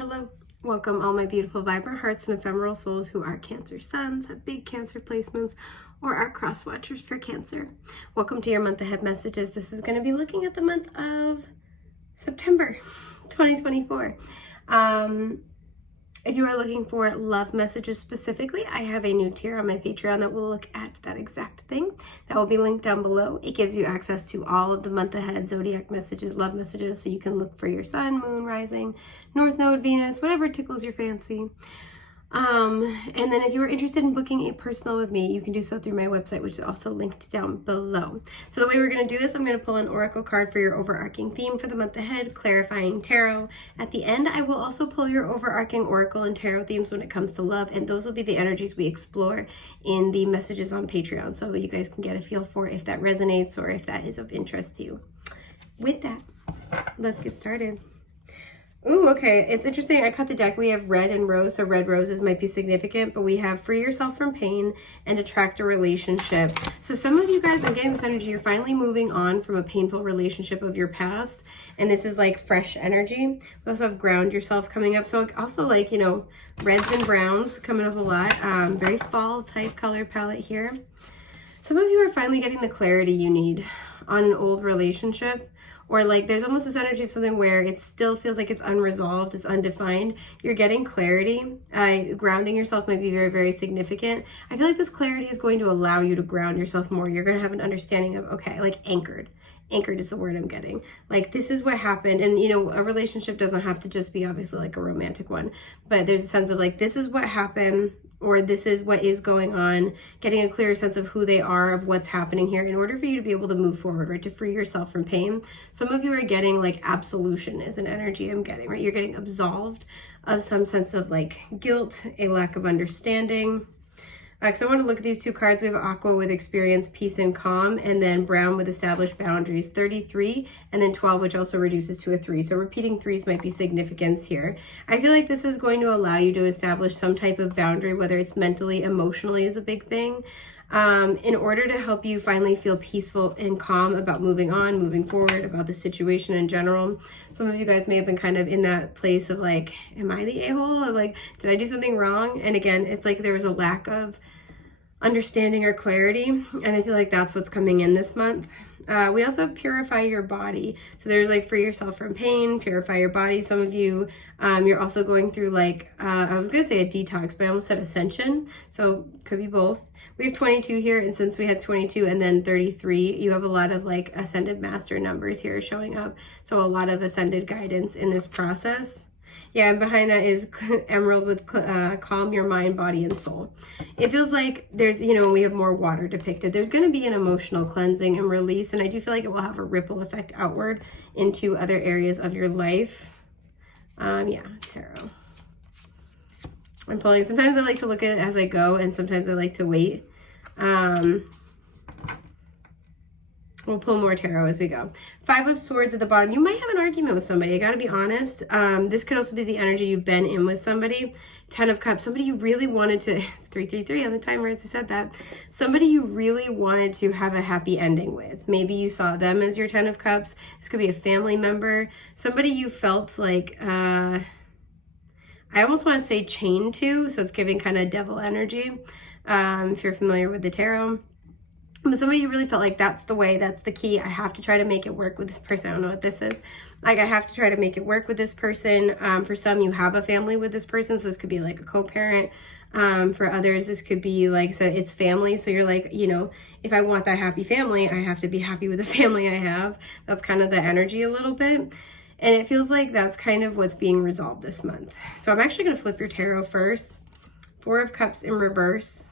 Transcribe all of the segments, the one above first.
Hello, welcome all my beautiful vibrant hearts and ephemeral souls who are Cancer suns, have big Cancer placements, or are cross watchers for Cancer. Welcome to your month ahead messages. This is going to be looking at the month of September 2024. If you are looking for love messages specifically, I have a new tier on my Patreon that will look at that exact thing. That will be linked down below. It gives you access to all of the month ahead zodiac messages, love messages, so you can look for your sun, moon, rising, north node, Venus, whatever tickles your fancy. And then if you are interested in booking a personal with me, you can do so through my website, which is also linked down below. So the way we're going to do this, I'm going to pull an oracle card for your overarching theme for the month ahead, clarifying tarot. At the end, I will also pull your overarching oracle and tarot themes when it comes to love, and those will be the energies we explore in the messages on Patreon, so you guys can get a feel for if that resonates or if that is of interest to you. With that, let's get started. Ooh, okay. It's interesting. I cut the deck. We have red and rose, so red roses might be significant, but we have free yourself from pain and attract a relationship. So some of you guys, I'm getting this energy, you're finally moving on from a painful relationship of your past, and this is like fresh energy. We also have ground yourself coming up. So also like, you know, reds and browns coming up a lot. Very fall type color palette here. Some of you are finally getting the clarity you need on an old relationship. Or like there's almost this energy of something where it still feels like it's unresolved, it's undefined. You're getting clarity. Grounding yourself might be very, very significant. I feel like this clarity is going to allow you to ground yourself more. You're going to have an understanding of, okay, like anchored. Anchored is the word I'm getting. Like this is what happened. And you know, a relationship doesn't have to just be obviously like a romantic one, but there's a sense of like, this is what happened, or this is what is going on, getting a clearer sense of who they are, of what's happening here in order for you to be able to move forward, right? To free yourself from pain. Some of you are getting like absolution is an energy I'm getting, right? You're getting absolved of some sense of like guilt, a lack of understanding. Because I want to look at these two cards. We have aqua with experience, peace, and calm, and then brown with established boundaries, 33, and then 12, which also reduces to a 3. So repeating threes might be significance here. I feel like this is going to allow you to establish some type of boundary, whether it's mentally, emotionally is a big thing, in order to help you finally feel peaceful and calm about moving on, moving forward, about the situation in general. Some of you guys may have been kind of in that place of like, am I the a-hole? Or like, did I do something wrong? And again, it's like there was a lack of understanding or clarity, and I feel like that's what's coming in this month. We also have purify your body. So there's like free yourself from pain, purify your body. Some of you, you're also going through like, I was gonna say a detox, but I almost said ascension. So could be both. We have 22 here, and since we had 22 and then 33, you have a lot of like ascended master numbers here showing up. So a lot of ascended guidance in this process. Yeah, and behind that is emerald with calm your mind, body, and soul. It feels like there's, you know, we have more water depicted. There's going to be an emotional cleansing and release, and I do feel like it will have a ripple effect outward into other areas of your life. Yeah, tarot. I'm pulling. Sometimes I like to look at it as I go, and sometimes I like to wait. We'll pull more tarot as we go. 5 of Swords at the bottom. You might have an argument with somebody. I got to be honest. This could also be the energy you've been in with somebody. 10 of Cups. Somebody you really wanted to... 333 on the timer as I said that. Somebody you really wanted to have a happy ending with. Maybe you saw them as your 10 of Cups. This could be a family member. Somebody you felt like... I almost want to say chained to. So it's giving kind of devil energy. If you're familiar with the tarot. But somebody you really felt like that's the way, that's the key. I have to try to make it work with this person. I don't know what this is. Like I have to try to make it work with this person. For some, you have a family with this person. So this could be like a co-parent. For others, this could be like, so it's family. So you're like, you know, if I want that happy family, I have to be happy with the family I have. That's kind of the energy a little bit. And it feels like that's kind of what's being resolved this month. So I'm actually going to flip your tarot first. 4 of Cups in reverse.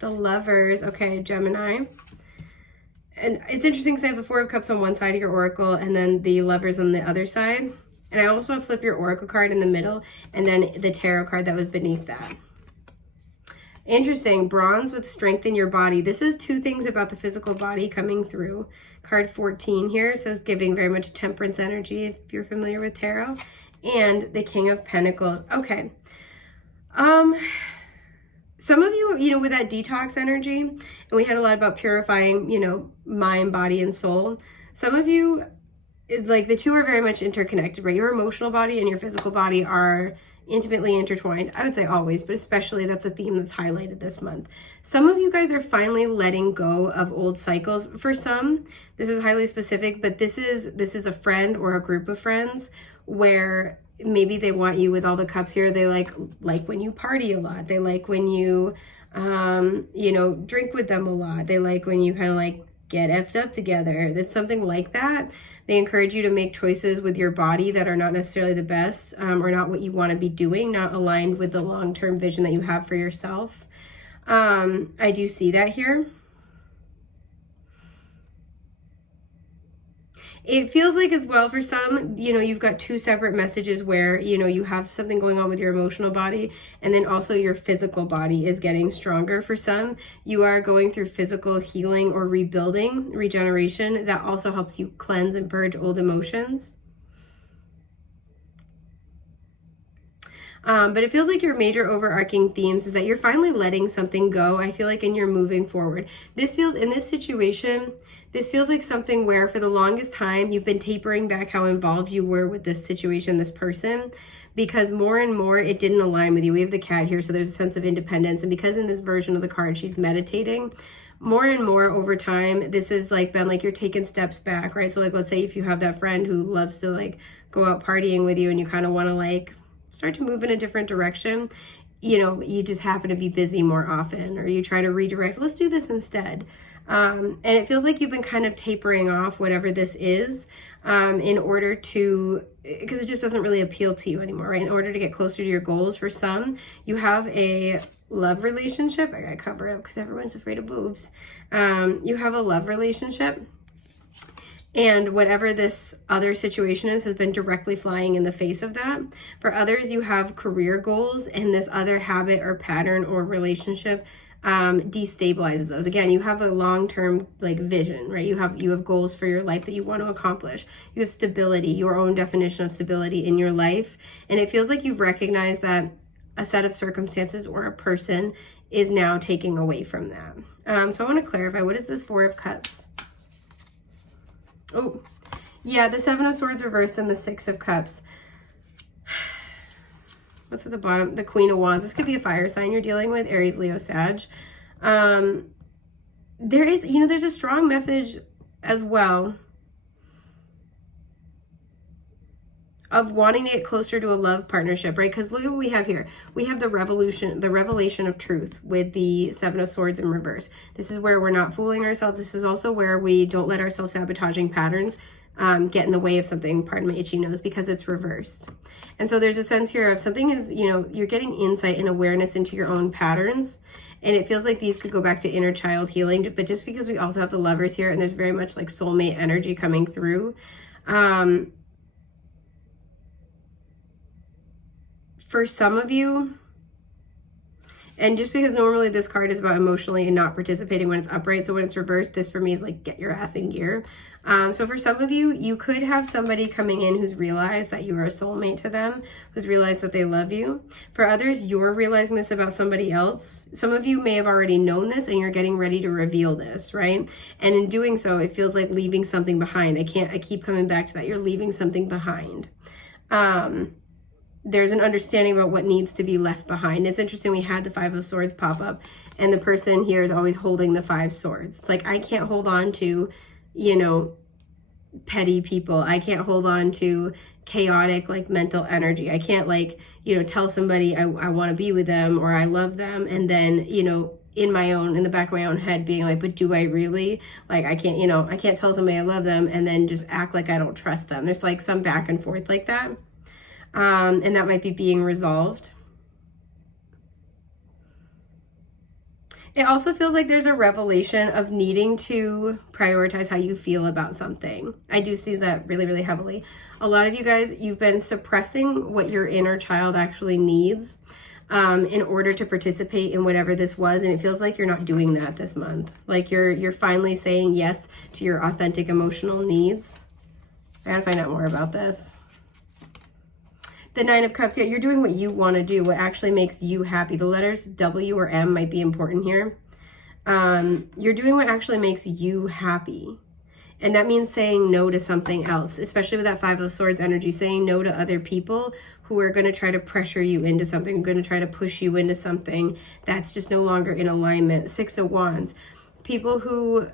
The Lovers, okay, Gemini. And it's interesting because I have the 4 of Cups on one side of your oracle and then the Lovers on the other side. And I also want to flip your oracle card in the middle and then the tarot card that was beneath that. Interesting, Bronze with strengthen your body. This is 2 things about the physical body coming through. Card 14 here, so it's giving very much temperance energy if you're familiar with tarot. And the King of Pentacles. Okay. Some of you, you know, with that detox energy, and we had a lot about purifying, you know, mind, body, and soul. Some of you like the two are very much interconnected, right? Your emotional body and your physical body are intimately intertwined. I would say always, but especially that's a theme that's highlighted this month. Some of you guys are finally letting go of old cycles. For some, this is highly specific, but this is a friend or a group of friends where maybe they want you with all the cups here. They like when you party a lot. They like when you drink with them a lot. They like when you kind of like get effed up together. That's something like that. They encourage you to make choices with your body that are not necessarily the best, or not what you want to be doing, not aligned with the long-term vision that you have for yourself. I do see that here. It feels like as well for some, you've got two separate messages where, you have something going on with your emotional body, and then also your physical body is getting stronger. For some, you are going through physical healing or rebuilding, regeneration. That also helps you cleanse and purge old emotions. But it feels like your major overarching themes is that you're finally letting something go. I feel like, and you're moving forward. This feels like something where for the longest time you've been tapering back how involved you were with this situation, this person, because more and more it didn't align with you. We have the cat here, so there's a sense of independence. And because in this version of the card, she's meditating, more and more over time, this has like been like you're taking steps back, right? So like, let's say if you have that friend who loves to like go out partying with you and you kind of want to like start to move in a different direction, you just happen to be busy more often, or you try to redirect, let's do this instead. And it feels like you've been kind of tapering off whatever this is, in order to, because it just doesn't really appeal to you anymore, right? In order to get closer to your goals. For some, you have a love relationship. I gotta cover it because everyone's afraid of boobs. You have a love relationship, and whatever this other situation is has been directly flying in the face of that. For others, you have career goals, and this other habit or pattern or relationship destabilizes those. Again, you have a long-term like vision, right? You have goals for your life that you want to accomplish. You have stability, your own definition of stability in your life. And it feels like you've recognized that a set of circumstances or a person is now taking away from that. So I want to clarify, what is this Four of Cups? Oh, yeah, the Seven of Swords reversed and the Six of Cups. What's at the bottom? The Queen of Wands. This could be a fire sign you're dealing with, Aries, Leo, Sag. There's a strong message as well of wanting to get closer to a love partnership, right? Because look at what we have here. We have the revelation of truth with the Seven of Swords in reverse. This is where we're not fooling ourselves. This is also where we don't let our self-sabotaging patterns get in the way of something, pardon my itchy nose, because it's reversed. And so there's a sense here of something is, you're getting insight and awareness into your own patterns. And it feels like these could go back to inner child healing, but just because we also have the Lovers here and there's very much like soulmate energy coming through. For some of you, and just because normally this card is about emotionally and not participating when it's upright, so when it's reversed, this for me is like get your ass in gear. So for some of you, you could have somebody coming in who's realized that you are a soulmate to them, who's realized that they love you. For others, you're realizing this about somebody else. Some of you may have already known this and you're getting ready to reveal this, right? And in doing so, it feels like leaving something behind. I keep coming back to that. You're leaving something behind. There's an understanding about what needs to be left behind. It's interesting, we had the Five of Swords pop up, and the person here is always holding the Five Swords. It's like, I can't hold on to, petty people. I can't hold on to chaotic, like, mental energy. I can't, like, tell somebody I want to be with them or I love them, and then, in the back of my own head being like, but do I really? Like, I can't tell somebody I love them and then just act like I don't trust them. There's, like, some back and forth like that. And that might be being resolved. It also feels like there's a revelation of needing to prioritize how you feel about something. I do see that really, really heavily. A lot of you guys, you've been suppressing what your inner child actually needs in order to participate in whatever this was. And it feels like you're not doing that this month. Like you're finally saying yes to your authentic emotional needs. I gotta find out more about this. The Nine of Cups, yeah, you're doing what you want to do, what actually makes you happy. The letters W or M might be important here. You're doing what actually makes you happy. And that means saying no to something else, especially with that Five of Swords energy, saying no to other people who are going to try to pressure you into something, going to try to push you into something that's just no longer in alignment. Six of Wands. People who...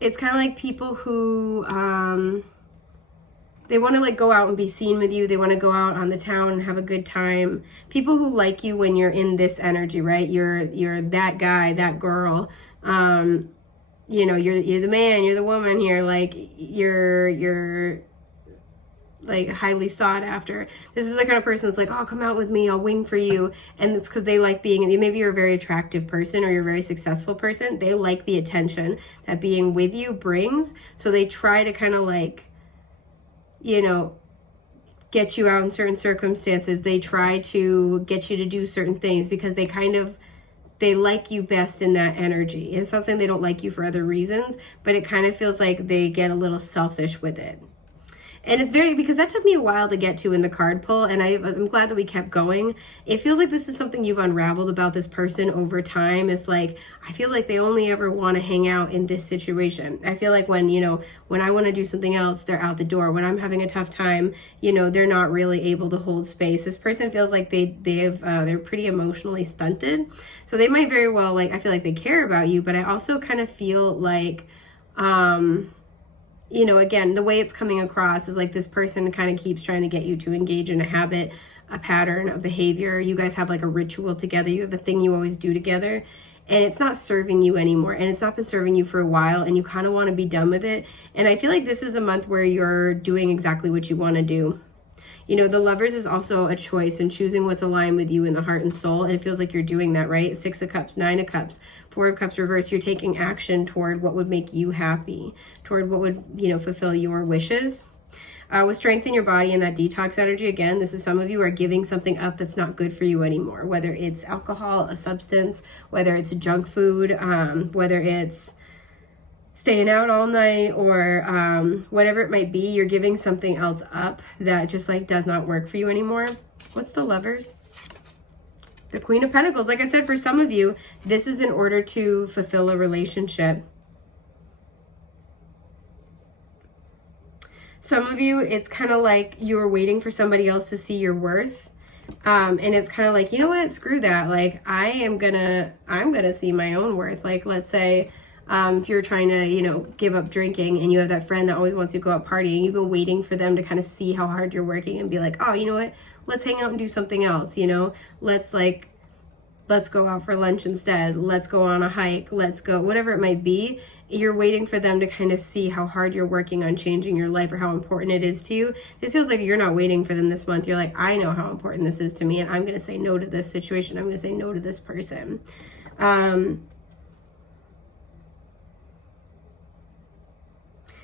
It's kind of like people who... they want to like go out and be seen with you. They want to go out on the town and have a good time. People who like you when you're in this energy, right? You're that guy, that girl. You know, you're the man, you're the woman here. Like you're like highly sought after. This is the kind of person that's like, oh, come out with me, I'll wing for you. And it's because they like being, maybe you're a very attractive person or you're a very successful person. They like the attention that being with you brings. So they try to kind of like, you know, get you out in certain circumstances. They try to get you to do certain things because they like you best in that energy. It's not saying they don't like you for other reasons, but it kind of feels like they get a little selfish with it. And it's because that took me a while to get to in the card pull, and I'm glad that we kept going. It feels like this is something you've unraveled about this person over time. It's like, I feel like they only ever want to hang out in this situation. I feel like when I want to do something else, they're out the door. When I'm having a tough time, they're not really able to hold space. This person feels like they're pretty emotionally stunted. So they might very well, I feel like they care about you, but I also kind of feel like, again, the way it's coming across is like this person kind of keeps trying to get you to engage in a habit, a pattern, a behavior. You guys have like a ritual together. You have a thing you always do together, and it's not serving you anymore. And it's not been serving you for a while, and you kind of want to be done with it. And I feel like this is a month where you're doing exactly what you want to do. The Lovers is also a choice and choosing what's aligned with you in the heart and soul. And it feels like you're doing that, right? 6 of Cups, 9 of Cups, 4 of Cups reverse. You're taking action toward what would make you happy, toward what would, fulfill your wishes. With Strength in your body and that detox energy, again, this is some of you are giving something up that's not good for you anymore, whether it's alcohol, a substance, whether it's junk food, whether it's staying out all night or whatever it might be. You're giving something else up that just does not work for you anymore. What's the Lovers? The Queen of Pentacles. Like I said, for some of you, this is in order to fulfill a relationship. Some of you, it's kind of like you were waiting for somebody else to see your worth. And it's kind of like, you know what, screw that. I'm gonna see my own worth. Let's say, if you're trying to, give up drinking and you have that friend that always wants you to go out partying, you've been waiting for them to kind of see how hard you're working and be like, oh, you know what, let's hang out and do something else, let's go out for lunch instead, let's go on a hike, let's go, whatever it might be. You're waiting for them to kind of see how hard you're working on changing your life or how important it is to you. This feels like you're not waiting for them this month. You're like, I know how important this is to me, and I'm going to say no to this situation. I'm going to say no to this person.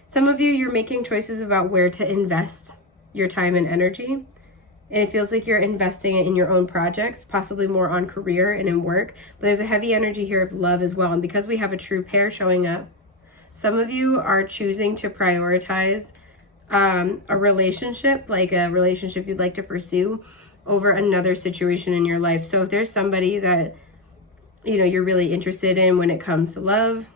Some of you, you're making choices about where to invest your time and energy. And it feels like you're investing it in your own projects, possibly more on career and in work. But there's a heavy energy here of love as well. And because we have a true pair showing up, some of you are choosing to prioritize a relationship, like a relationship you'd like to pursue, over another situation in your life. So if there's somebody that, you're really interested in when it comes to love,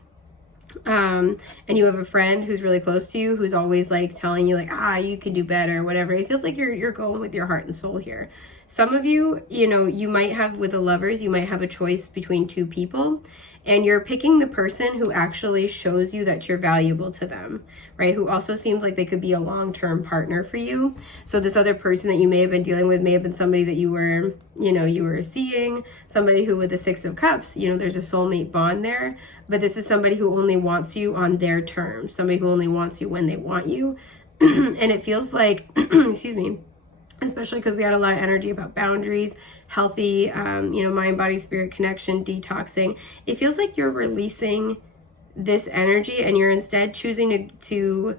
and you have a friend who's really close to you who's always telling you you can do better, whatever, it feels like you're going with your heart and soul here. Some of you, you might have, with the Lovers, you might have a choice between two people, and you're picking the person who actually shows you that you're valuable to them, right? Who also seems like they could be a long-term partner for you. So this other person that you may have been dealing with may have been somebody that you were, you were seeing, somebody who, with the 6 of Cups, there's a soulmate bond there, but this is somebody who only wants you on their terms, somebody who only wants you when they want you. And it feels like, excuse me, especially because we had a lot of energy about boundaries, healthy, mind, body, spirit connection, detoxing. It feels like you're releasing this energy and you're instead choosing to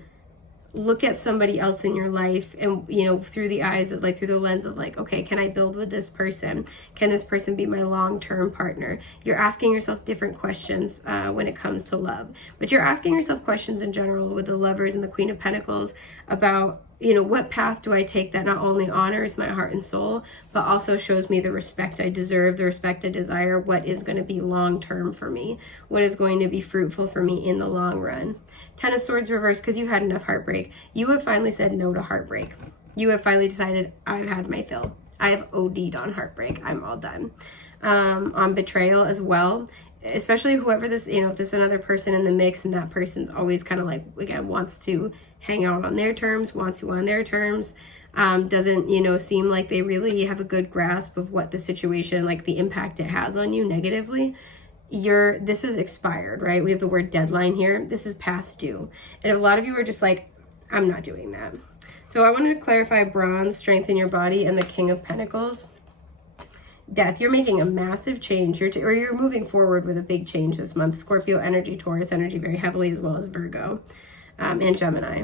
look at somebody else in your life and, through the eyes of through the lens of okay, can I build with this person? Can this person be my long-term partner? You're asking yourself different questions when it comes to love, but you're asking yourself questions in general with the Lovers and the Queen of Pentacles about, what path do I take that not only honors my heart and soul, but also shows me the respect I deserve, the respect I desire, what is going to be long-term for me, what is going to be fruitful for me in the long run. 10 of Swords reversed, because you had enough heartbreak. You have finally said no to heartbreak. You have finally decided, I've had my fill. I have OD'd on heartbreak. I'm all done. On betrayal as well, especially whoever this, if there's another person in the mix and that person's always kind of like, again, wants to hang out on their terms, wants to on their terms, doesn't, seem like they really have a good grasp of what the situation, like the impact it has on you negatively. This is expired, right? We have the word deadline here. This is past due. And a lot of you are just like, I'm not doing that. So I wanted to clarify bronze, strengthen your body, and the King of Pentacles. Death. You're making a massive change. You're moving forward with a big change this month. Scorpio energy, Taurus energy very heavily, as well as Virgo and Gemini.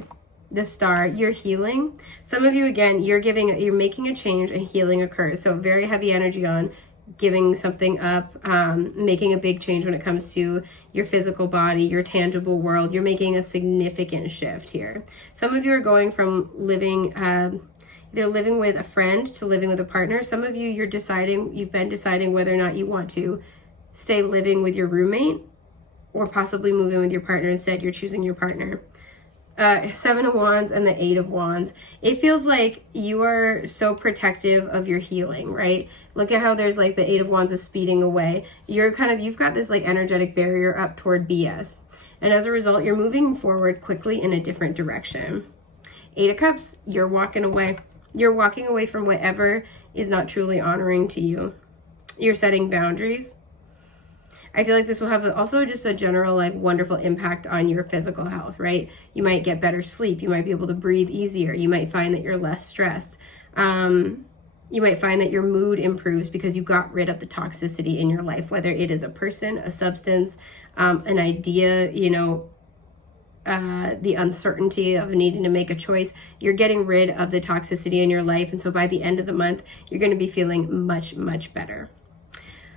The Star, you're healing. Some of you, again, you're making a change and healing occurs. So very heavy energy on giving something up, making a big change when it comes to your physical body, your tangible world. You're making a significant shift here. Some of you are going from living, either living with a friend to living with a partner. Some of you, you've been deciding whether or not you want to stay living with your roommate or possibly move in with your partner. Instead, you're choosing your partner. 7 of Wands and the 8 of Wands. It feels like you are so protective of your healing, right? Look at how there's like the 8 of Wands is speeding away. You've got this like energetic barrier up toward BS. And as a result, you're moving forward quickly in a different direction. 8 of Cups, you're walking away. You're walking away from whatever is not truly honoring to you. You're setting boundaries. I feel like this will have also just a general like wonderful impact on your physical health, right? You might get better sleep. You might be able to breathe easier. You might find that you're less stressed. You might find that your mood improves because you got rid of the toxicity in your life, whether it is a person, a substance, an idea, the uncertainty of needing to make a choice. You're getting rid of the toxicity in your life. And so by the end of the month, you're going to be feeling much, much better.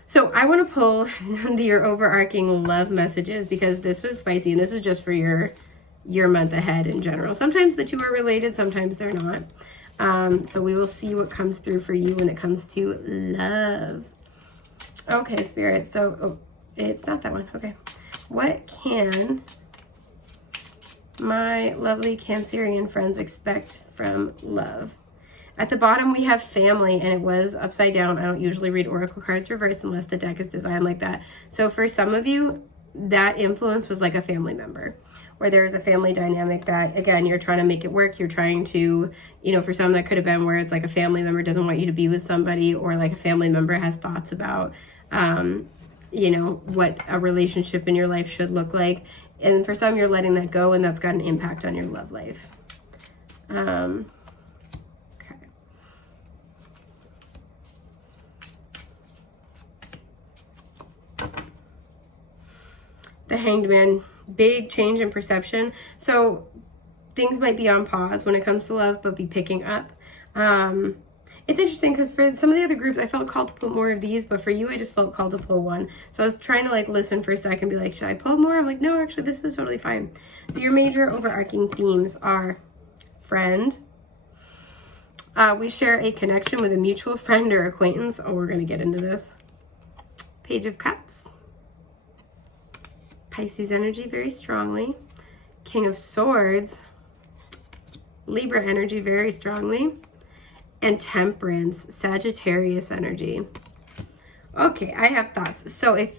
So I want to pull your overarching love messages because this was spicy and this is just for your month ahead in general. Sometimes the two are related, sometimes they're not. So we will see what comes through for you when it comes to love. Okay, Spirit. So it's not that one. Okay. What can my lovely Cancerian friends expect from love? At the bottom, we have family, and it was upside down. I don't usually read oracle cards reversed unless the deck is designed like that. So for some of you, that influence was like a family member, where there is a family dynamic that, again, you're trying to make it work. You're trying to, for some that could have been where it's like a family member doesn't want you to be with somebody, or like a family member has thoughts about, what a relationship in your life should look like. And for some, you're letting that go, and that's got an impact on your love life. The Hanged Man, big change in perception. So things might be on pause when it comes to love, but be picking up. It's interesting because for some of the other groups, I felt called to put more of these, but for you, I just felt called to pull one. So I was trying to like listen for a second and be like, should I pull more? I'm like, no, actually, this is totally fine. So your major overarching themes are friend. We share a connection with a mutual friend or acquaintance. Oh, we're going to get into this. Page of Cups. Pisces energy very strongly. King of Swords. Libra energy very strongly. And Temperance, Sagittarius energy. Okay, I have thoughts. So if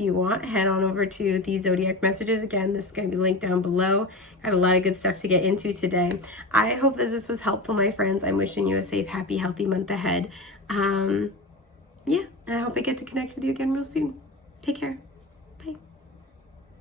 you want, head on over to the Zodiac messages. Again, this is going to be linked down below. Got a lot of good stuff to get into today. I hope that this was helpful, my friends. I'm wishing you a safe, happy, healthy month ahead. I hope I get to connect with you again real soon. Take care.